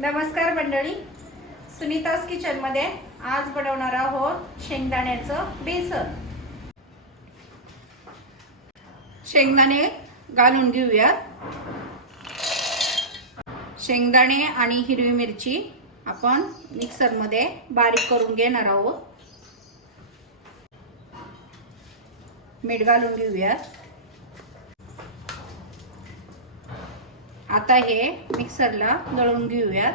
नमस्कार मंडळी. सुनीतास किचनमध्ये आज बनवणार आहोत शेंगदाण्याचं बेसन. शेंगदाणे घालून घेऊयात. शेंगदाणे आणि हिरवी मिरची आपण मिक्सरमध्ये बारीक करून घेणार आहोत. मीठ घालून घेऊयात. आता हे मिक्सरला दळून घेऊयात.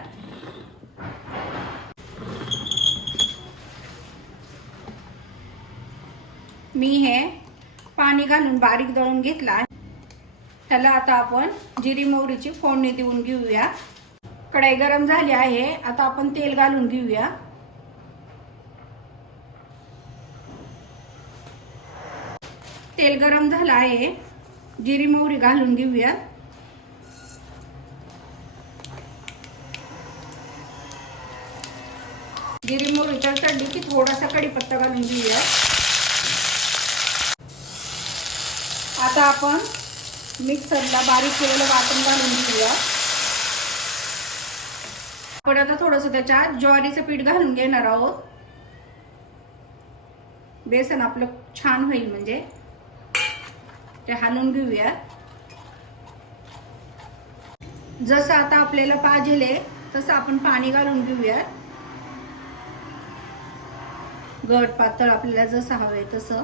मी हे पाणी घालून बारीक दळून घेतला. त्याला आता आपण जिरी मोहरीची फोडणी देऊन घेऊया. कढाई गरम झाली आहे. आता आपण तेल घालून घेऊया. तेल गरम झालं आहे. जिरी मोहरी घालून घेऊया. जिरी मोहरी तडतडली की थोडासा कढीपत्ता घालून घेऊया. आता आपण मिक्सरला बारीक केलेलं वाटण घालून घेऊया. आपण आता थोडंसं त्याच्यात ज्वारीचं पीठ घालून घेणार आहोत. बेसन आपलं छान होईल म्हणजे. ते हालून घेऊया. जसं आता आपल्याला पाहिजे तसं आपण पाणी घालून घेऊया गट पातळ आपल्याला जसं हवं आहे तसं.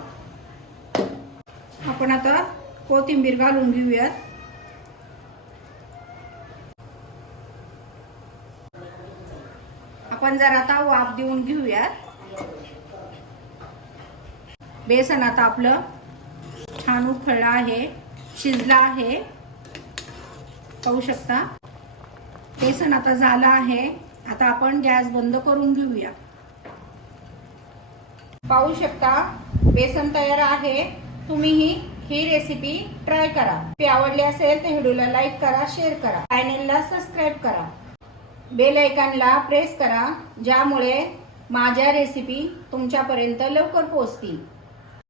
आपण आता कोथिंबीर घालून घेऊयात. आपण जर आता वाफ देऊन घेऊयात. बेसन आता आपलं छान उखळलं आहे शिजलं आहे. पाहू शकता? बेसन आता झालं आहे. आता आपण गॅस बंद करून घेऊया. पाहू शकता बेसन तयार आहे. तुम्हीही ही रेसिपी ट्राय करा. ती आवडली असेल तर व्हिडिओला लाईक करा शेअर करा. चॅनेलला सबस्क्राईब करा. बेल आयकॉनला प्रेस करा ज्यामुळे माझ्या रेसिपी तुमच्यापर्यंत लवकर पोहोचतील.